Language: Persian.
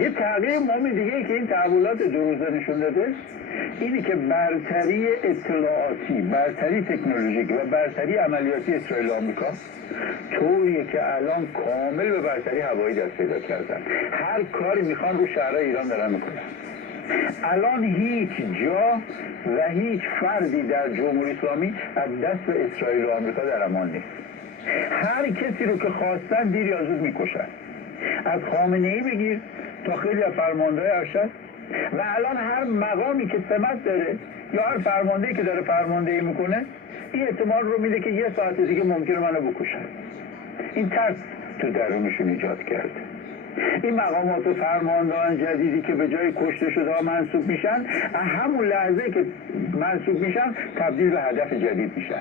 یه تغییر مهم دیگه که این تحولات دو روزه نشون داده اینی که برتری اطلاعاتی، برتری تکنولوژیک و برتری عملیاتی اسرائیل و آمریکا طوریه که الان کامل به برتری هوایی دست پیدا کردن. هر کاری میخوان رو شهرهای ایران دارن میکنن. الان هیچ جا و هیچ فردی در جمهوری اسلامی از دست اسرائیل و آمریکا در امان نیست. هر کسی رو که خواستن دیر یا زود میکشن. از خامنه‌ای بگیر تا خیلی از فرمانده‌های ارشد و الان هر مقامی که سمت داره یا هر فرماندهی که داره فرماندهی میکنه این احتمال رو میده که یه ساعت دیگه ممکنه منو بکشن. این ترس تو درونشون ایجاد کرده. این مقامات و فرماندهان جدیدی که به جای کشته شده ها منصوب میشن، همون لحظه که منصوب میشن تبدیل به هدف جدید میشن.